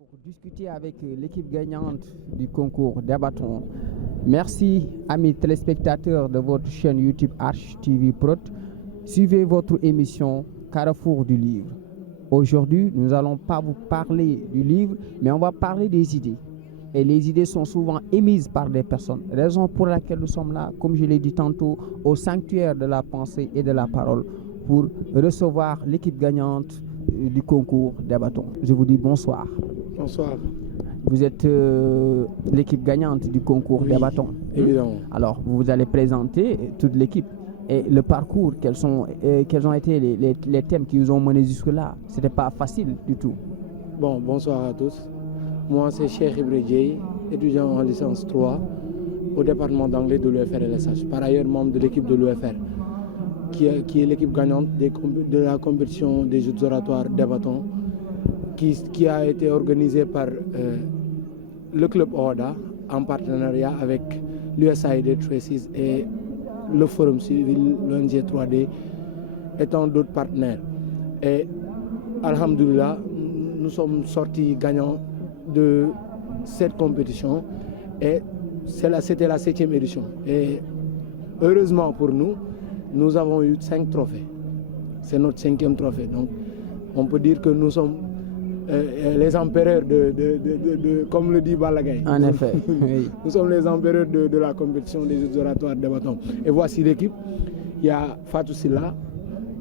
pour discuter avec l'équipe gagnante du concours Débattons. Merci, amis téléspectateurs de votre chaîne YouTube Arch TV Prod. Suivez votre émission Carrefour du livre. Aujourd'hui, nous n'allons pas vous parler du livre, mais on va parler des idées. Et les idées sont souvent émises par des personnes. Raison pour laquelle nous sommes là, comme je l'ai dit tantôt, au sanctuaire de la pensée et de la parole pour recevoir l'équipe gagnante du concours Débattons. Je vous dis bonsoir. Bonsoir. Vous êtes l'équipe gagnante du concours Débattons. Évidemment. Alors, vous allez présenter toute l'équipe et le parcours, quels ont été les thèmes qui vous ont mené jusque-là. Ce n'était pas facile du tout. Bon, bonsoir à tous. Moi, c'est Cheikh Ibrahima Dieye, étudiant en licence 3 au département d'anglais de l'UFR-LSH. Par ailleurs, membre de l'équipe de l'UFR, qui est l'équipe gagnante de la compétition des Jeux oratoires Débattons, qui a été organisée par le club OADA en partenariat avec l'USAID Traces et le Forum Civil, l'ONG 3D et tant d'autres partenaires. Et alhamdoulilah, nous sommes sortis gagnants de cette compétition et c'était la 7e édition. Et heureusement pour nous, nous avons eu 5 trophées. C'est notre 5e trophée. Donc on peut dire que nous sommes les empereurs comme le dit Balagay. En effet, oui. Nous sommes les empereurs de la compétition des Jeux oratoires Débattons. Et voici l'équipe. Il y a Fatou Silla,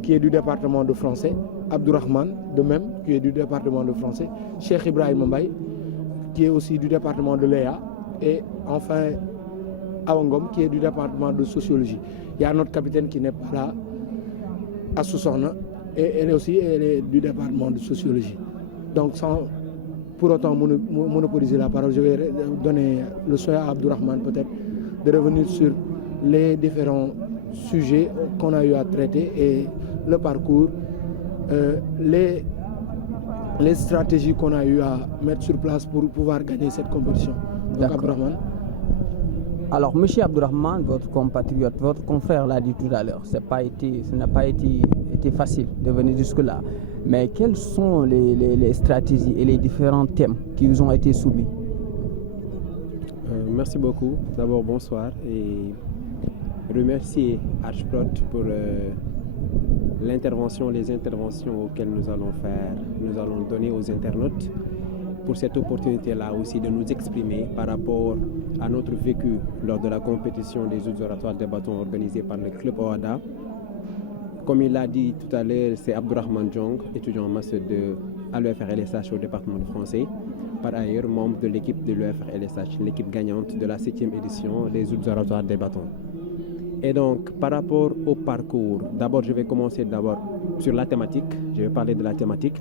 qui est du département de français, Abdourahman, de même, qui est du département de français, Cheikh Ibrahima Mbaye, qui est aussi du département de l'EA, et enfin Awangom, qui est du département de sociologie. Il y a notre capitaine qui n'est pas là, Assoussona, et elle est du département de sociologie. Donc sans pour autant monopoliser la parole, je vais donner le soin à Abdourahman peut-être de revenir sur les différents sujets qu'on a eu à traiter et le parcours, les stratégies qu'on a eu à mettre sur place pour pouvoir gagner cette compétition. Donc Abdourahman. Alors, M. Abdourahman, votre compatriote, votre confrère l'a dit tout à l'heure, ce n'a pas été facile de venir jusque-là. Mais quelles sont les stratégies et les différents thèmes qui vous ont été soumis? Merci beaucoup. D'abord, bonsoir et remercier Archprod pour les interventions auxquelles nous allons donner aux internautes pour cette opportunité-là aussi de nous exprimer par rapport à notre vécu lors de la compétition des Jeux oratoires Débattons organisée par le club OADA. Comme il l'a dit tout à l'heure, c'est Abdourahman Jong, étudiant en master 2 à l'UFR-LSH au département de français. Par ailleurs, membre de l'équipe de l'UFR-LSH, l'équipe gagnante de la 7e édition des Jeux oratoires Débattons. Et donc, par rapport au parcours, d'abord, je vais commencer sur la thématique. Je vais parler de la thématique,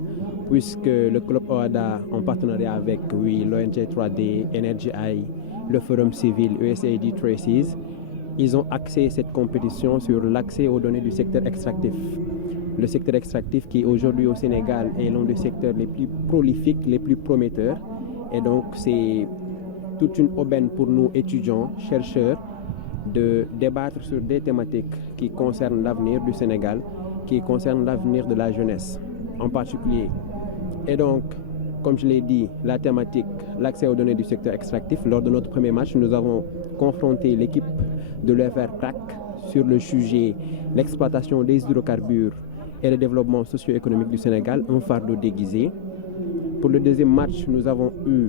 puisque le club OADA, en partenariat avec l'ONG 3D, NRGI, le Forum Civil, USAID Traces, ils ont axé cette compétition sur l'accès aux données du secteur extractif. Le secteur extractif qui aujourd'hui au Sénégal est l'un des secteurs les plus prolifiques, les plus prometteurs. Et donc, c'est toute une aubaine pour nous étudiants, chercheurs, de débattre sur des thématiques qui concernent l'avenir du Sénégal, qui concernent l'avenir de la jeunesse en particulier. Et donc, comme je l'ai dit, la thématique, l'accès aux données du secteur extractif. Lors de notre premier match, nous avons confronté l'équipe de l'UFR-CRAC sur le sujet l'exploitation des hydrocarbures et le développement socio-économique du Sénégal, un fardeau déguisé. Pour le deuxième match, nous avons eu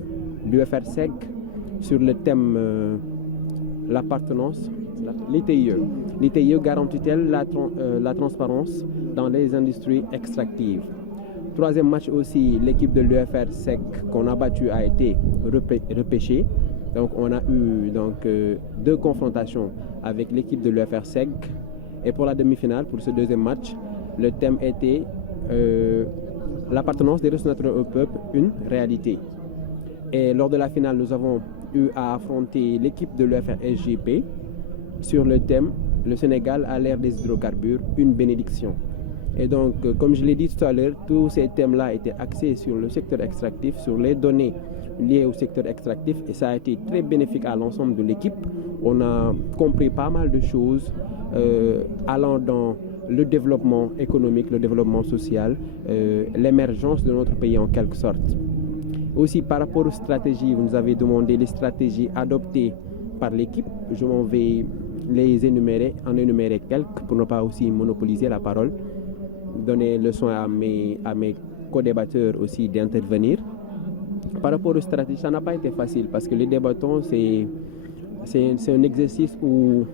l'UFR-SEG sur le thème l'appartenance, l'ITIE. L'ITIE garantit-elle la transparence dans les industries extractives? Troisième match aussi, l'équipe de l'UFR-SEG qu'on a battu a été repêchée. Donc on a eu 2 confrontations avec l'équipe de l'UFR-SEG. Et pour la demi-finale, pour ce deuxième match, le thème était l'appartenance des ressources naturelles au peuple, une réalité. Et lors de la finale, nous avons eu à affronter l'équipe de l'UFR-SGP sur le thème « Le Sénégal à l'ère des hydrocarbures, une bénédiction ». Et donc, comme je l'ai dit tout à l'heure, tous ces thèmes-là étaient axés sur le secteur extractif, sur les données liées au secteur extractif, et ça a été très bénéfique à l'ensemble de l'équipe. On a compris pas mal de choses allant dans le développement économique, le développement social, l'émergence de notre pays en quelque sorte. Aussi, par rapport aux stratégies, vous nous avez demandé les stratégies adoptées par l'équipe. Je m'en vais les en énumérer quelques pour ne pas aussi monopoliser la parole. Donner le soin à mes co-débatteurs aussi d'intervenir. Par rapport aux stratégies, ça n'a pas été facile parce que les débattants, c'est un exercice où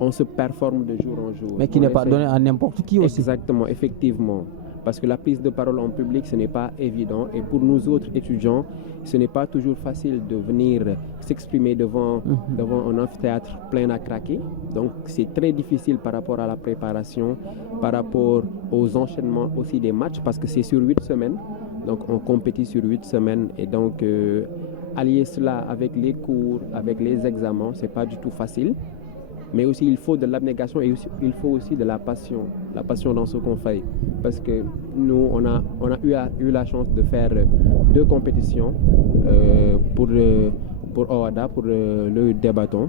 on se performe de jour en jour. Mais qui n'est pas donné à n'importe qui aussi. Exactement, effectivement. Parce que la prise de parole en public, ce n'est pas évident. Et pour nous autres étudiants, ce n'est pas toujours facile de venir s'exprimer devant un amphithéâtre plein à craquer. Donc, c'est très difficile par rapport à la préparation, par rapport aux enchaînements aussi des matchs, parce que c'est sur 8 semaines. Donc, on compétit sur 8 semaines. Et donc, allier cela avec les cours, avec les examens, ce n'est pas du tout facile. Mais aussi, il faut de l'abnégation et il faut aussi de la passion dans ce qu'on fait. Parce que nous, on a eu la chance de faire 2 compétitions pour OHADA, pour le débatton.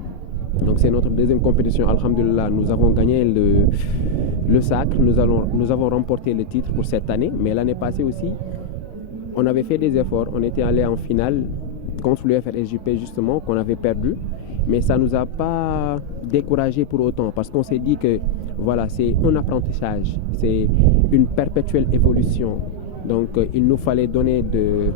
Donc, c'est notre deuxième compétition. Alhamdulillah, nous avons gagné le sacre. Nous avons remporté le titre pour cette année. Mais l'année passée aussi, on avait fait des efforts. On était allé en finale contre l'UFR-SJP, justement, qu'on avait perdu. Mais ça ne nous a pas découragés pour autant parce qu'on s'est dit que voilà, c'est un apprentissage, c'est une perpétuelle évolution. Donc il nous fallait donner de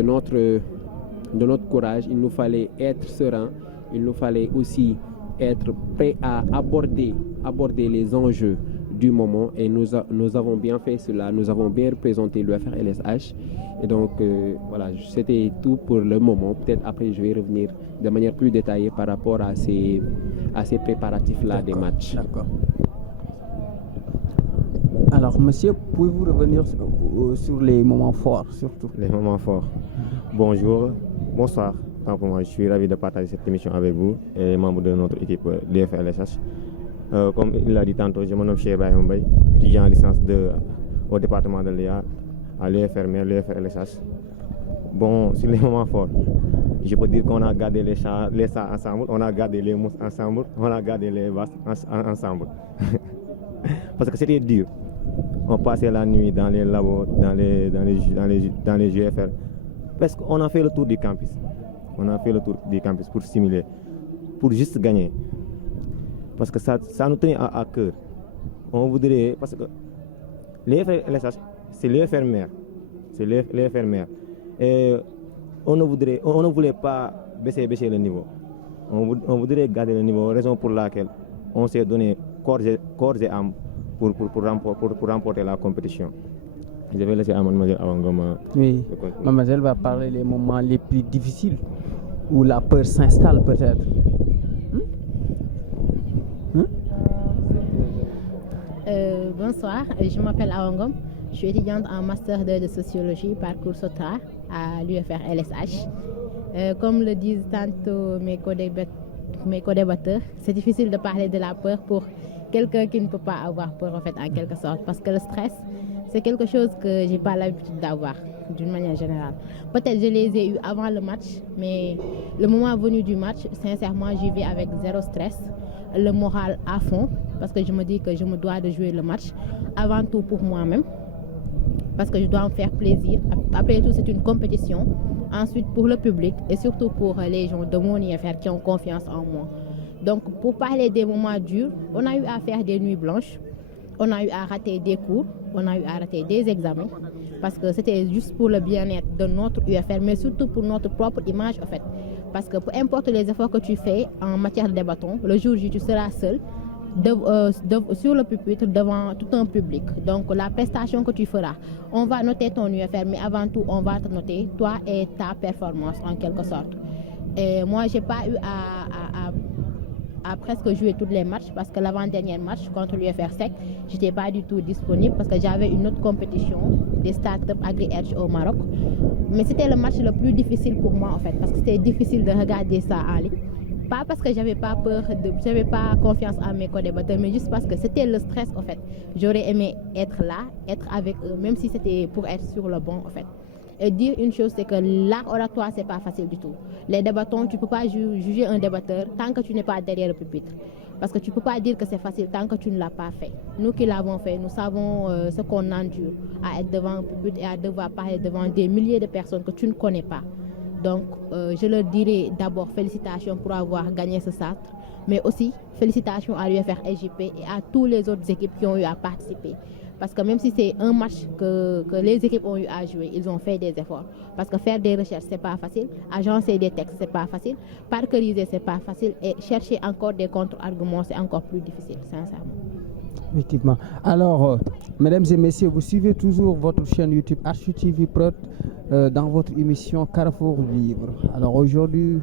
notre courage, il nous fallait être serein, il nous fallait aussi être prêt à aborder les enjeux du moment et nous avons bien fait cela, nous avons bien représenté l'UFR-LSH. Et donc, voilà, c'était tout pour le moment. Peut-être après, je vais revenir de manière plus détaillée par rapport à ces préparatifs-là des matchs. D'accord. Alors, monsieur, pouvez-vous revenir sur les moments forts, surtout? Les moments forts. Bonjour, bonsoir. Tant pour moi, je suis ravi de partager cette émission avec vous et membres de notre équipe l'UFR-LSH. Comme il l'a dit tantôt, je me nomme Cheikh Ibrahim Mbaye, étudiant en licence 2 au département de l'IA. À l'UFR-LSH. Bon, sur les moments forts, je peux dire qu'on a gardé les chats ensemble, on a gardé les mousses ensemble, on a gardé les vaches ensemble. Parce que c'était dur. On passait la nuit dans les labos, dans les GFR. Parce qu'on a fait le tour du campus. On a fait le tour du campus pour simuler, pour juste gagner. Parce que ça nous tenait à cœur. On voudrait, parce que l'UFR-LSH, c'est l'UFR-mère. C'est l'UFR-mère. Et on ne voulait pas baisser le niveau. On voudrait garder le niveau, raison pour laquelle on s'est donné corps et âme pour remporter la compétition. Je vais laisser à mademoiselle Awangom. Oui, mademoiselle va parler des moments les plus difficiles où la peur s'installe peut-être. Bonsoir, je m'appelle Awangom. Je suis étudiante en master 2 de sociologie, parcours SOTA à l'UFR-LSH. Comme le disent tantôt mes co-débatteurs, c'est difficile de parler de la peur pour quelqu'un qui ne peut pas avoir peur en fait, en quelque sorte. Parce que le stress, c'est quelque chose que je n'ai pas l'habitude d'avoir d'une manière générale. Peut-être je les ai eus avant le match, mais le moment venu du match, sincèrement, j'y vais avec zéro stress. Le moral à fond, parce que je me dis que je me dois de jouer le match, avant tout pour moi-même. Parce que je dois me faire plaisir. Après tout, c'est une compétition. Ensuite, pour le public et surtout pour les gens de mon IFR qui ont confiance en moi. Donc, pour parler des moments durs, on a eu à faire des nuits blanches. On a eu à rater des cours. On a eu à rater des examens. Parce que c'était juste pour le bien-être de notre UFR, mais surtout pour notre propre image, en fait. Parce que peu importe les efforts que tu fais en matière de débatton, le jour J, tu seras seul. Sur le pupitre devant tout un public. Donc la prestation que tu feras, on va noter ton UFR, mais avant tout, on va te noter toi et ta performance en quelque sorte. Et moi, j'ai pas eu à presque jouer tous les matchs parce que l'avant-dernier match contre l'UFR SEC, j'étais pas du tout disponible parce que j'avais une autre compétition des startups Agri-Edge au Maroc. Mais c'était le match le plus difficile pour moi en fait parce que c'était difficile de regarder ça en ligne. Pas parce que j'avais pas peur, j'avais pas confiance en mes co-débatteurs, mais juste parce que c'était le stress en fait. J'aurais aimé être là, être avec eux, même si c'était pour être sur le banc en fait. Et dire une chose, c'est que l'art oratoire, c'est pas facile du tout. Les débattants, tu peux pas juger un débatteur tant que tu n'es pas derrière le pupitre. Parce que tu ne peux pas dire que c'est facile tant que tu ne l'as pas fait. Nous qui l'avons fait, nous savons ce qu'on endure à être devant un public et à devoir parler devant des milliers de personnes que tu ne connais pas. Donc, je leur dirais d'abord félicitations pour avoir gagné ce sacre, mais aussi félicitations à l'UFR SJP et à toutes les autres équipes qui ont eu à participer. Parce que même si c'est un match que les équipes ont eu à jouer, ils ont fait des efforts. Parce que faire des recherches, c'est pas facile. Agencer des textes, c'est pas facile. Parceriser, c'est pas facile. Et chercher encore des contre-arguments, c'est encore plus difficile, sincèrement. Effectivement. Alors, mesdames et messieurs, vous suivez toujours votre chaîne YouTube Archi TV Prod dans votre émission Carrefour Libre. Alors aujourd'hui,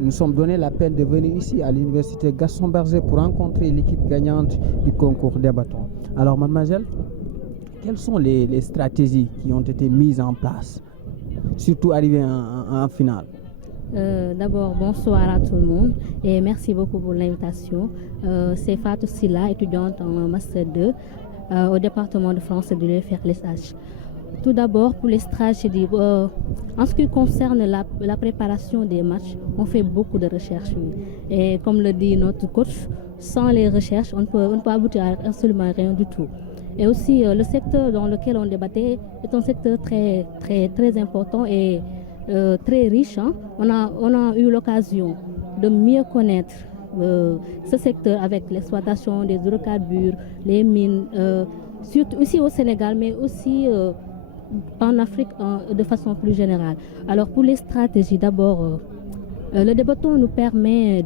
nous sommes donné la peine de venir ici à l'université Gaston Berger pour rencontrer l'équipe gagnante du concours des bâtons. Alors, mademoiselle, quelles sont les stratégies qui ont été mises en place, surtout arrivé en finale? D'abord, bonsoir à tout le monde et merci beaucoup pour l'invitation. C'est Fatou Silla, étudiante en Master 2 au département de français de l'UFR LSH. Tout d'abord, pour les stratégies, en ce qui concerne la préparation des matchs, on fait beaucoup de recherches. Et comme le dit notre coach, sans les recherches, on ne peut aboutir à absolument rien du tout. Et aussi, le secteur dans lequel on débattait est un secteur très, très, très important et très riche. Hein. On a eu l'occasion de mieux connaître ce secteur avec l'exploitation des hydrocarbures, les mines, surtout ici au Sénégal, mais aussi en Afrique de façon plus générale. Alors pour les stratégies, d'abord, le débatton nous permet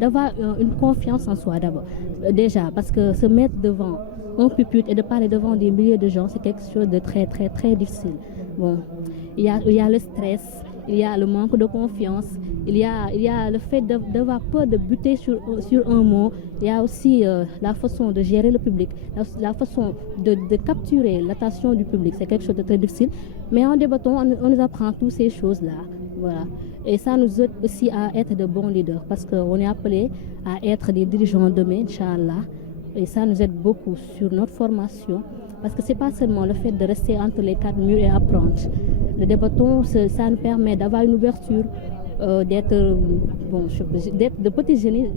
d'avoir une confiance en soi d'abord. Déjà, parce que se mettre devant un pupitre et de parler devant des milliers de gens, c'est quelque chose de très, très, très difficile. Bon, il y a le stress, il y a le manque de confiance, il y a le fait d'avoir peur de buter sur un mot, il y a aussi la façon de gérer le public, la façon de capturer l'attention du public, c'est quelque chose de très difficile. Mais en débattant, on nous apprend toutes ces choses-là. Voilà. Et ça nous aide aussi à être de bons leaders parce qu'on est appelé à être des dirigeants demain, Inch'Allah. Et ça nous aide beaucoup sur notre formation. Parce que ce n'est pas seulement le fait de rester entre les quatre murs et apprendre. Le débatton, ça nous permet d'avoir une ouverture, d'être de petit génie,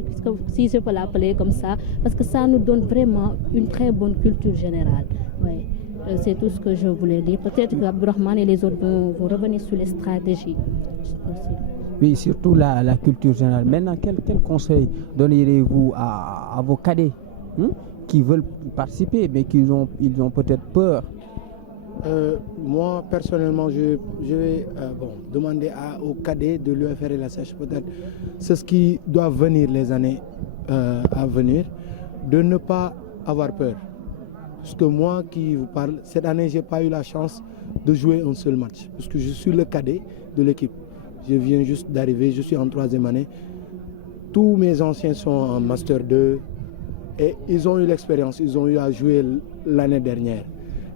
si je peux l'appeler comme ça, parce que ça nous donne vraiment une très bonne culture générale. Ouais. C'est tout ce que je voulais dire. Peut-être que Abdourahmane et les autres vont revenir sur les stratégies. Merci. Oui, surtout la culture générale. Maintenant, quel conseil donneriez-vous à vos cadets qui veulent participer, mais ils ont peut-être peur? Moi, personnellement, je vais demander aux cadets de l'UFR LSH, peut-être, c'est ce qui doit venir les années à venir, de ne pas avoir peur. Parce que moi qui vous parle, cette année, je n'ai pas eu la chance de jouer un seul match, parce que je suis le cadet de l'équipe. Je viens juste d'arriver, je suis en 3e année. Tous mes anciens sont en Master 2 et ils ont eu l'expérience, ils ont eu à jouer l'année dernière.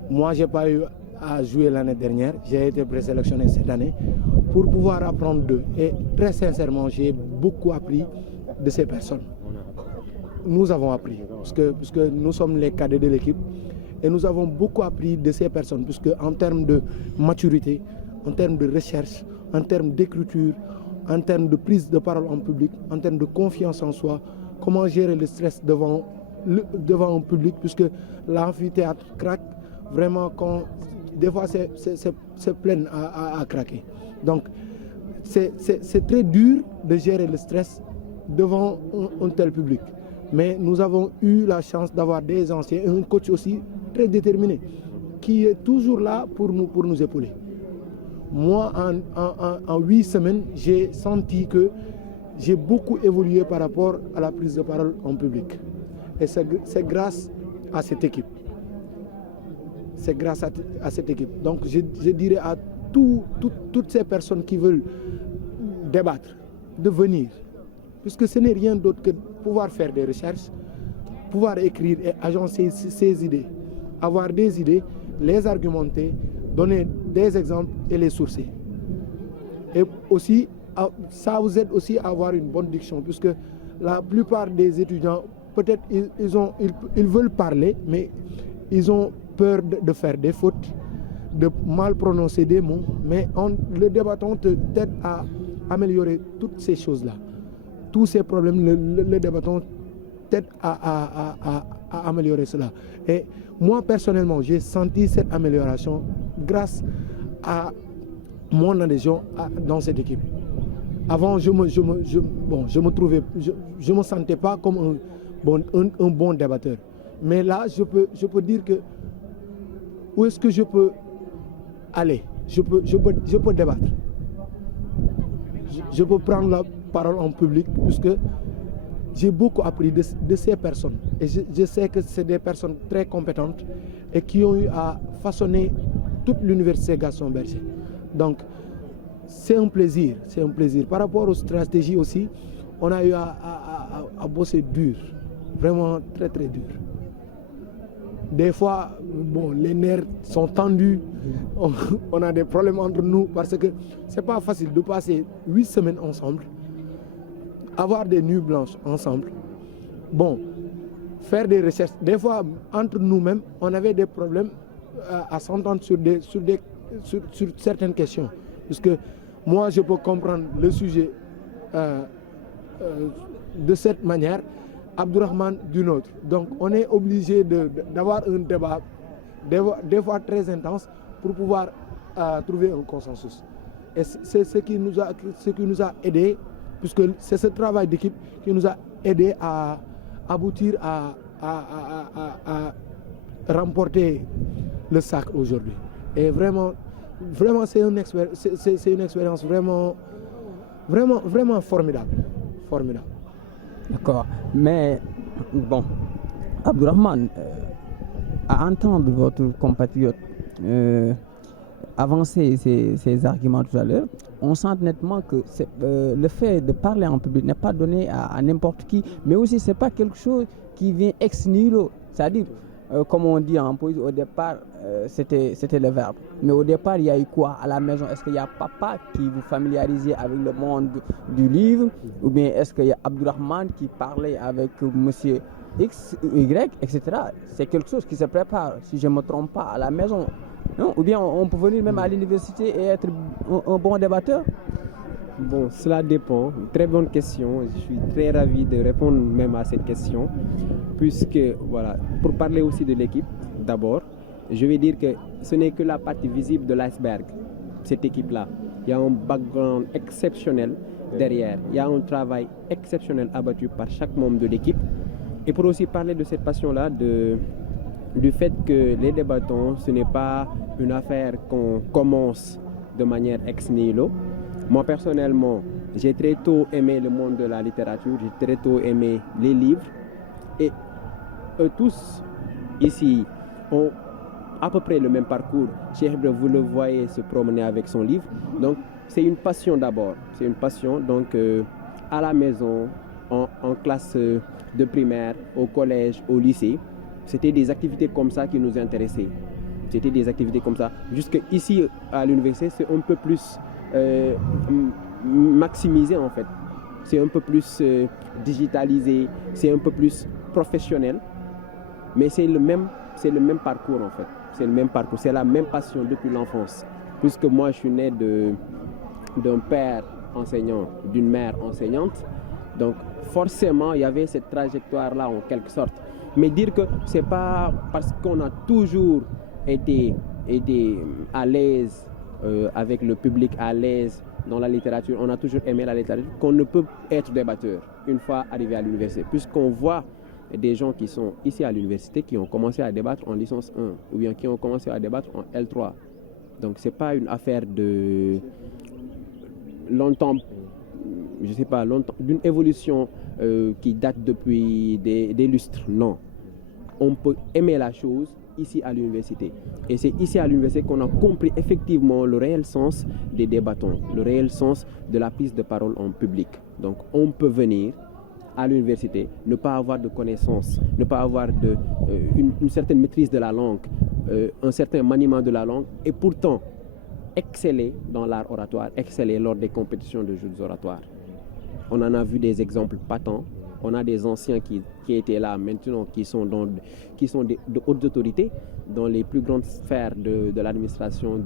Moi, je n'ai pas eu à jouer l'année dernière, j'ai été présélectionné cette année pour pouvoir apprendre d'eux. Et très sincèrement, j'ai beaucoup appris de ces personnes. Nous avons appris, puisque nous sommes les cadets de l'équipe et nous avons beaucoup appris de ces personnes, puisque en termes de maturité, en termes de recherche, en termes d'écriture, en termes de prise de parole en public, en termes de confiance en soi, comment gérer le stress devant un public, puisque l'amphithéâtre craque, vraiment quand des fois c'est plein à craquer. Donc c'est très dur de gérer le stress devant un tel public. Mais nous avons eu la chance d'avoir des anciens et un coach aussi très déterminé qui est toujours là pour nous épauler. Moi, en 8 semaines, j'ai senti que j'ai beaucoup évolué par rapport à la prise de parole en public. Et c'est grâce à cette équipe. C'est grâce à cette équipe. Donc je dirais à toutes ces personnes qui veulent débattre, de venir. Puisque ce n'est rien d'autre que pouvoir faire des recherches, pouvoir écrire et agencer ses idées, avoir des idées, les argumenter, donner des exemples et les sourcer. Et aussi, ça vous aide aussi à avoir une bonne diction, puisque la plupart des étudiants, peut-être ils veulent parler, mais ils ont peur de faire des fautes, de mal prononcer des mots, mais le débatton t'aide à améliorer toutes ces choses-là. tous ces problèmes, le débattons peut-être à améliorer cela. Et moi, personnellement, j'ai senti cette amélioration grâce à mon adhésion dans cette équipe. Avant, je me sentais pas comme un bon débatteur. Mais là, je peux dire que où est-ce que je peux aller? Je peux débattre. Je peux prendre la parole en public puisque j'ai beaucoup appris de ces personnes. Et je sais que c'est des personnes très compétentes et qui ont eu à façonner toute l'université Gaston Berger. Donc, c'est un plaisir. Par rapport aux stratégies aussi, on a eu à bosser dur, vraiment très très dur. Des fois, les nerfs sont tendus, on a des problèmes entre nous parce que c'est pas facile de passer 8 semaines ensemble, avoir des nuits blanches ensemble. Faire des recherches. Des fois, entre nous-mêmes, on avait des problèmes à s'entendre sur certaines questions. Parce que moi, je peux comprendre le sujet de cette manière, Abdourahmane d'une autre. Donc, on est obligé d'avoir un débat, des fois très intense, pour pouvoir trouver un consensus. Et c'est ce qui nous a aidé, puisque c'est ce travail d'équipe qui nous a aidé à aboutir à remporter le sac aujourd'hui. Et vraiment, c'est une expérience vraiment formidable. D'accord. Mais Abdourahmane, à entendre votre compatriote avancer ses arguments tout à l'heure, on sent nettement que le fait de parler en public n'est pas donné à n'importe qui, mais aussi c'est pas quelque chose qui vient ex nihilo. C'est-à-dire, comme on dit en poésie, au départ, c'était le verbe. Mais au départ, il y a eu quoi à la maison? Est-ce qu'il y a papa qui vous familiarisait avec le monde du livre? Ou bien est-ce qu'il y a Abdourahmane qui parlait avec monsieur X, Y, etc. C'est quelque chose qui se prépare, si je ne me trompe pas, à la maison. Non? Ou bien on peut venir même à l'université et être un bon débatteur? Cela dépend. Très bonne question. Je suis très ravi de répondre même à cette question. Puisque, pour parler aussi de l'équipe, d'abord, je vais dire que ce n'est que la partie visible de l'iceberg, cette équipe-là. Il y a un background exceptionnel derrière. Il y a un travail exceptionnel abattu par chaque membre de l'équipe. Et pour aussi parler de cette passion-là, du fait que les débattants, ce n'est pas une affaire qu'on commence de manière ex nihilo. Moi, personnellement, j'ai très tôt aimé le monde de la littérature, j'ai très tôt aimé les livres. Et eux tous, ici, ont à peu près le même parcours. Cheikh Ibra, vous le voyez se promener avec son livre. Donc, c'est une passion d'abord. C'est une passion. Donc, à la maison, en classe de primaire, au collège, au lycée, c'était des activités comme ça qui nous intéressaient. C'était des activités comme ça. Jusqu'ici, à l'université, c'est un peu plus maximisé en fait. C'est un peu plus digitalisé, c'est un peu plus professionnel. Mais c'est le même parcours en fait. C'est le même parcours, c'est la même passion depuis l'enfance. Puisque moi, je suis né d'un père enseignant, d'une mère enseignante. Donc forcément, il y avait cette trajectoire-là en quelque sorte. Mais dire que c'est pas parce qu'on a toujours été à l'aise avec le public, à l'aise dans la littérature, on a toujours aimé la littérature, qu'on ne peut être débatteur une fois arrivé à l'université. Puisqu'on voit des gens qui sont ici à l'université qui ont commencé à débattre en licence 1 ou bien qui ont commencé à débattre en L3. Donc c'est pas une affaire de longtemps, je sais pas, d'une évolution qui date depuis des lustres. Non. On peut aimer la chose ici à l'université. Et c'est ici à l'université qu'on a compris effectivement le réel sens des débattants, le réel sens de la prise de parole en public. Donc on peut venir à l'université, ne pas avoir de connaissances, ne pas avoir une certaine maîtrise de la langue, un certain maniement de la langue, et pourtant exceller dans l'art oratoire, exceller lors des compétitions de jeux oratoires. On en a vu des exemples patents. On a des anciens qui étaient là maintenant, qui sont de hautes autorités dans les plus grandes sphères de l'administration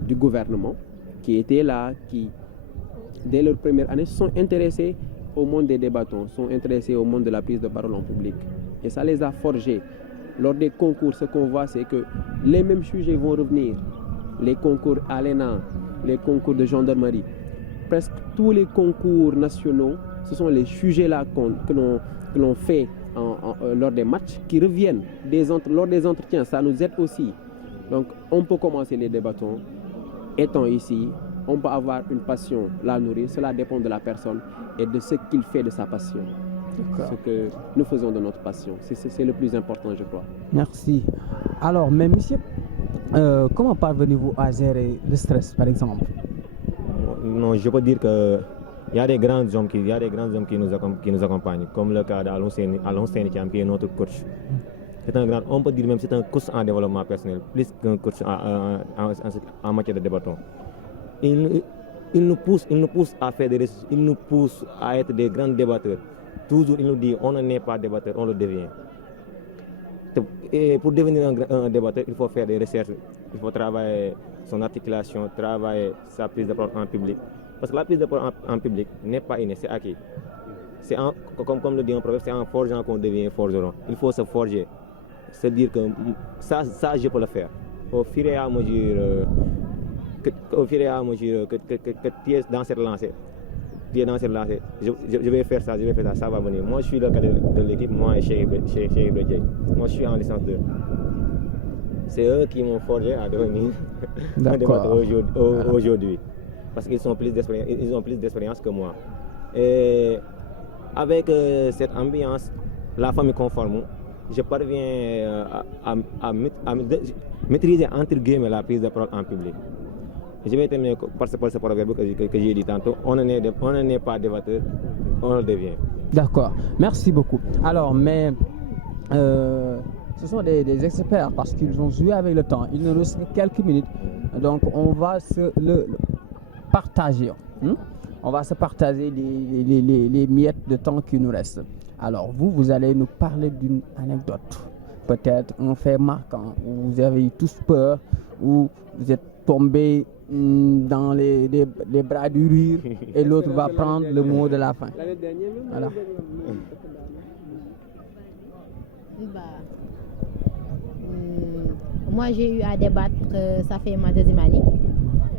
du gouvernement, qui étaient là, qui, dès leur première année, se sont intéressés au monde des débattants sont intéressés au monde de la prise de parole en public. Et ça les a forgés. Lors des concours, ce qu'on voit, c'est que les mêmes sujets vont revenir. Les concours à l'ENA, les concours de gendarmerie. Presque tous les concours nationaux, ce sont les sujets-là que l'on fait lors des matchs qui reviennent lors des entretiens. Ça nous aide aussi. Donc, on peut commencer les débattants. Étant ici, on peut avoir une passion, la nourrir. Cela dépend de la personne et de ce qu'il fait de sa passion. Ce que nous faisons de notre passion. C'est le plus important, je crois. Merci. Alors, mais monsieur, comment parvenez-vous à gérer le stress, par exemple? Non, je peux dire qu'il y a des grands hommes qui nous accompagnent, comme le cas d'Alon Seni qui est notre coach. C'est un grand, on peut dire même c'est un coach en développement personnel, plus qu'un coach en matière de débattons. Il nous pousse à faire des recherches, il nous pousse à être des grands débatteurs. Toujours, il nous dit, on n'est pas débatteur, on le devient. Et pour devenir un débatteur, il faut faire des recherches, il faut travailler son articulation, travailler sa prise de parole en public. Parce que la prise de parole en public n'est pas innée, c'est acquis. Comme le dit un proverbe, c'est en forgeant qu'on devient forgeron. Il faut se forger, se dire que ça je peux le faire. Au fur et à mesure que tu es dans cette lancée, je vais faire ça, ça va venir. Moi je suis le cadet de l'équipe, moi et chez Ibrahim. Moi je suis en licence 2. C'est eux qui m'ont forgé à devenir un débatteur aujourd'hui. Parce qu'ils ont plus d'expérience que moi. Et avec cette ambiance, la famille conforme, je parviens à maîtriser entre guillemets la prise de parole en public. Je vais terminer par ce proverbe que j'ai dit tantôt. On n'est pas débatteur, on le devient. D'accord, merci beaucoup. Alors, mais ce sont des experts parce qu'ils ont joué avec le temps. Il nous reste quelques minutes, donc on va se le partager. On va se partager les miettes de temps qui nous restent. Alors, vous allez nous parler d'une anecdote, peut-être un fait marquant où vous avez eu tous peur, où vous êtes tombé dans les bras du rire et l'autre va prendre le mot de la fin. Voilà. Moi, j'ai eu à débattre, ça fait ma deuxième année.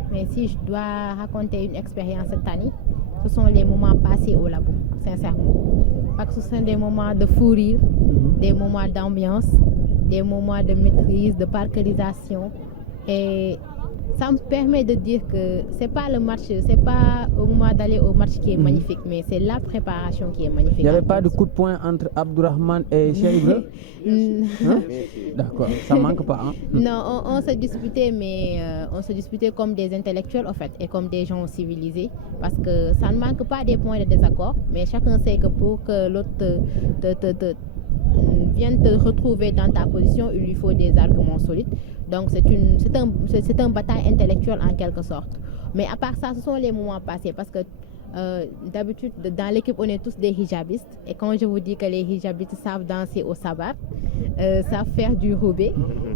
Mais si je dois raconter une expérience cette année, ce sont les moments passés au labo, sincèrement. Parce que ce sont des moments de fou rire, des moments d'ambiance, des moments de maîtrise, de parcerisation. Et ça me permet de dire que c'est pas le match, c'est pas au moment d'aller au match qui est magnifique, mais c'est la préparation qui est magnifique. Il n'y avait pas de coup de poing entre Abdourahmane et Cheikh Ibra? D'accord, ça manque pas. Hein? Non, on se disputait, mais on se disputait comme des intellectuels en fait, et comme des gens civilisés, parce que ça ne manque pas des points de désaccord, mais chacun sait que pour que l'autre vienne te retrouver dans ta position, il lui faut des arguments solides. Donc c'est un bataille intellectuelle en quelque sorte. Mais à part ça, ce sont les moments passés parce que d'habitude dans l'équipe on est tous des hijabistes et quand je vous dis que les hijabistes savent danser au sabar, savent faire du roubé,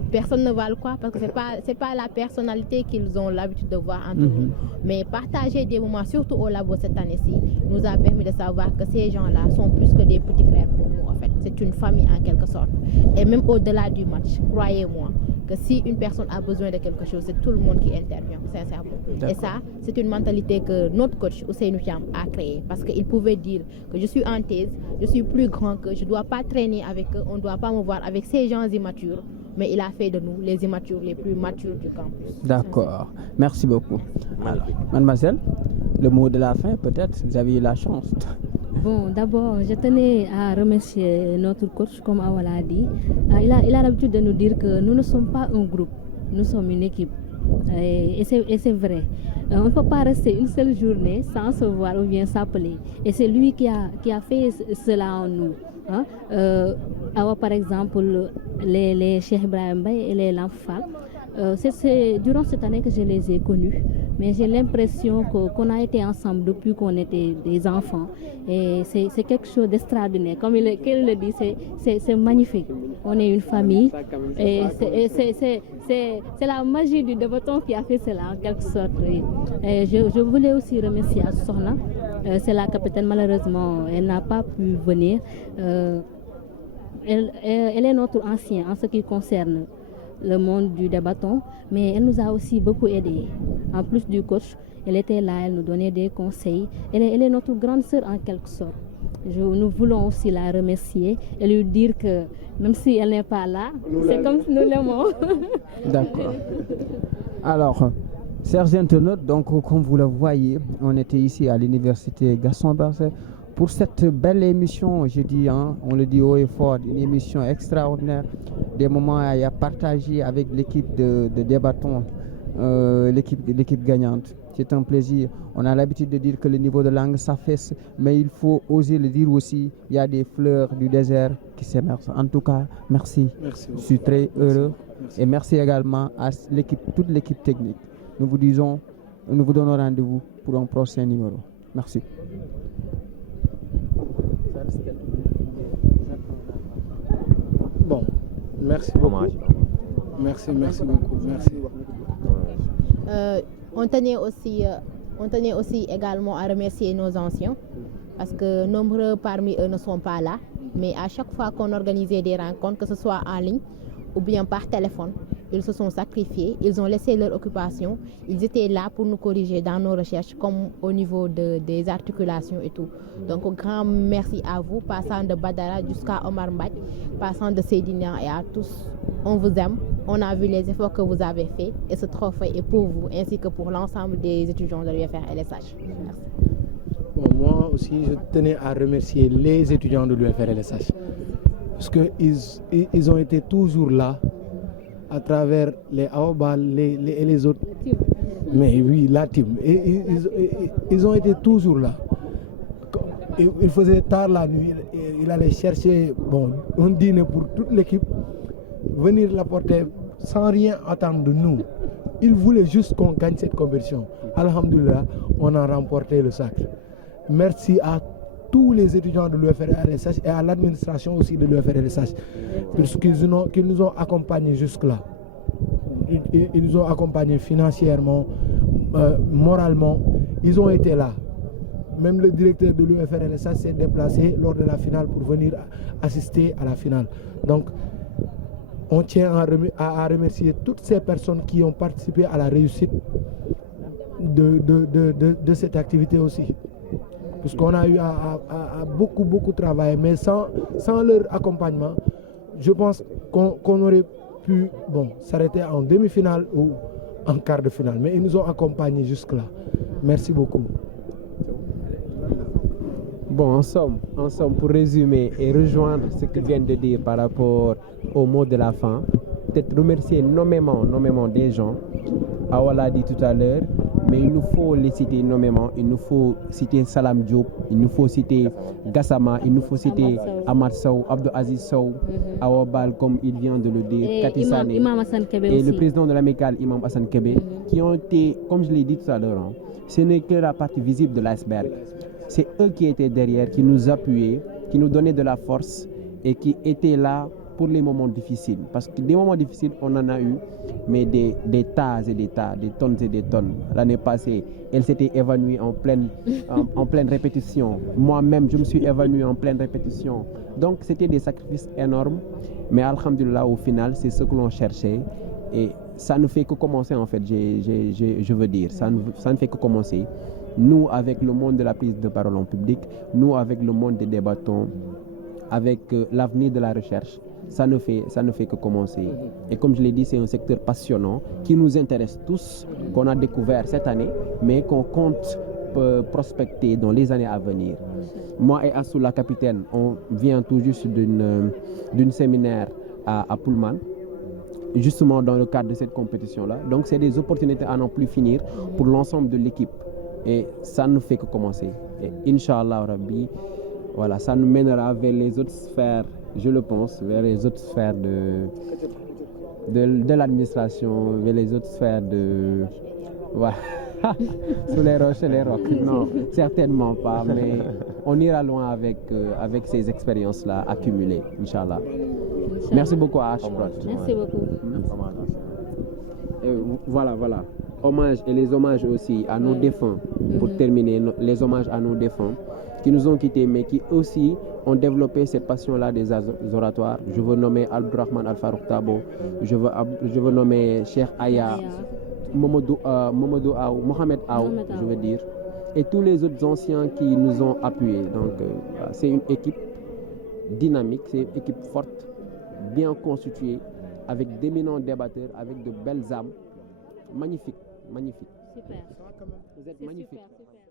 personne ne va le croire parce que c'est pas la personnalité qu'ils ont l'habitude de voir entre nous. Mais partager des moments, surtout au labo cette année-ci, nous a permis de savoir que ces gens-là sont plus que des petits frères pour nous en fait. C'est une famille en quelque sorte. Et même au-delà du match, croyez-moi que si une personne a besoin de quelque chose, c'est tout le monde qui intervient, sincèrement. Et ça, c'est une mentalité que notre coach, Ousseynou Thiam, a créée. Parce qu'il pouvait dire que je suis en thèse, je suis plus grand que, je ne dois pas traîner avec eux, on ne doit pas me voir avec ces gens immatures. Mais il a fait de nous les immatures les plus matures du campus. D'accord, merci beaucoup. Alors, mademoiselle, le mot de la fin, peut-être, vous avez eu la chance. Bon, d'abord, je tenais à remercier notre coach, comme Awa l'a dit. Il a l'habitude de nous dire que nous ne sommes pas un groupe, nous sommes une équipe. Et c'est vrai. On ne peut pas rester une seule journée sans se voir ou bien s'appeler. Et c'est lui qui a fait cela en nous. Hein? Awa, par exemple, les Cheikh Ibrahim Baye et les Lamfal. C'est durant cette année que je les ai connus, mais j'ai l'impression qu'on a été ensemble depuis qu'on était des enfants et c'est quelque chose d'extraordinaire. Comme il le dit, c'est magnifique. On est une famille et c'est la magie du débattant qui a fait cela en quelque sorte. Et je voulais aussi remercier Sohna C'est la capitaine, malheureusement, elle n'a pas pu venir. Elle est notre ancienne en ce qui concerne le monde du débatton, mais elle nous a aussi beaucoup aidés. En plus du coach, elle était là, elle nous donnait des conseils. Elle est notre grande sœur en quelque sorte. Nous voulons aussi la remercier et lui dire que même si elle n'est pas là, c'est comme si nous l'aimons. D'accord. Alors, chers internautes, donc comme vous le voyez, on était ici à l'université Gaston Berger pour cette belle émission, je dis, on le dit haut et fort, une émission extraordinaire, des moments à partager avec l'équipe de débattons, l'équipe gagnante. C'est un plaisir. On a l'habitude de dire que le niveau de langue s'affaisse, mais il faut oser le dire aussi. Il y a des fleurs du désert qui s'émergent. En tout cas, merci. Merci. Je suis très heureux. Merci. Et merci également à toute l'équipe technique. Nous vous donnons rendez-vous pour un prochain numéro. Merci. Bon, merci beaucoup. Merci beaucoup. Merci. On tenait aussi également à remercier nos anciens parce que nombreux parmi eux ne sont pas là. Mais à chaque fois qu'on organisait des rencontres, que ce soit en ligne ou bien par téléphone, ils se sont sacrifiés, ils ont laissé leur occupation, ils étaient là pour nous corriger dans nos recherches comme au niveau des articulations et tout. Donc grand merci à vous, passant de Badara jusqu'à Omar Mbadj, passant de Seydina et à tous. On vous aime, on a vu les efforts que vous avez faits et ce trophée est pour vous ainsi que pour l'ensemble des étudiants de l'UFR LSH. Merci. Bon, moi aussi, je tenais à remercier les étudiants de l'UFR LSH parce qu'ils ont été toujours là à travers les Aobal et les autres. Mais oui, la team. Ils ont été toujours là. Il faisait tard la nuit, il allait chercher un dîner pour toute l'équipe, venir l'apporter sans rien attendre de nous. Il voulait juste qu'on gagne cette compétition. Alhamdoulilah, on a remporté le sacre. Merci à tous les étudiants de l'UFR-LSH et à l'administration aussi de l'UFR-LSH parce qu'ils nous ont accompagnés jusque-là. Ils nous ont accompagnés financièrement, moralement. Ils ont été là. Même le directeur de l'UFR-LSH s'est déplacé lors de la finale pour venir assister à la finale. Donc, on tient à remercier toutes ces personnes qui ont participé à la réussite de cette activité aussi. Parce qu'on a eu à beaucoup travailler, mais sans leur accompagnement, je pense qu'on aurait pu s'arrêter en demi-finale ou en quart de finale. Mais ils nous ont accompagnés jusque-là. Merci beaucoup. Bon, en somme, pour résumer et rejoindre ce que viennent de dire par rapport au mot de la fin, peut-être remercier nommément des gens. Awa l'a dit tout à l'heure, mais il nous faut les citer nommément. Il nous faut citer Salam Diop, il nous faut citer Gassama, il nous faut citer Amad Sow, Abdou Aziz Sow, Awa Bal, comme il vient de le dire, Kati Sané, et le président de l'amicale, Imam Hassan Kebe, qui ont été, comme je l'ai dit tout à l'heure, ce n'est que la partie visible de l'iceberg. C'est eux qui étaient derrière, qui nous appuyaient, qui nous donnaient de la force et qui étaient là pour les moments difficiles. Parce que des moments difficiles, on en a eu, mais des tas et des tas, des tonnes et des tonnes. L'année passée, elle s'était évanouie en pleine répétition. Moi-même, je me suis évanoui en pleine répétition. Donc, c'était des sacrifices énormes. Mais alhamdulillah, au final, c'est ce que l'on cherchait. Et ça ne fait que commencer, en fait, je veux dire. Ça ne fait que commencer. Nous, avec le monde de la prise de parole en public, nous, avec le monde des débattons, avec l'avenir de la recherche, ça ne fait que commencer. Et comme je l'ai dit, c'est un secteur passionnant qui nous intéresse tous, qu'on a découvert cette année, mais qu'on compte prospecter dans les années à venir. Moi et Assou, la capitaine, on vient tout juste d'une séminaire à Pullman, justement dans le cadre de cette compétition-là. Donc c'est des opportunités à n'en plus finir pour l'ensemble de l'équipe. Et ça ne fait que commencer. Et Inch'Allah Rabbi, voilà, ça nous mènera vers les autres sphères, je le pense, vers les autres sphères de l'administration, vers les autres sphères de... Voilà. Sous les roches et les rocs. Non, certainement pas, mais on ira loin avec ces expériences-là accumulées, Inch'Allah. Merci beaucoup à Archprot. Merci beaucoup. Voilà. hommage et les hommages aussi à nos défunts, pour terminer, les hommages à nos défunts qui nous ont quittés, mais qui aussi ont développé cette passion-là des oratoires. Je veux nommer Abdourahmane Al-Farouk Tabo, je veux nommer Cheikh Aya, Mohamed Aou, je veux dire, et tous les autres anciens qui nous ont appuyés. Donc, c'est une équipe dynamique, c'est une équipe forte, bien constituée, avec d'éminents débatteurs, avec de belles âmes. Magnifique, magnifique. Super. Vous êtes C'est magnifique. super.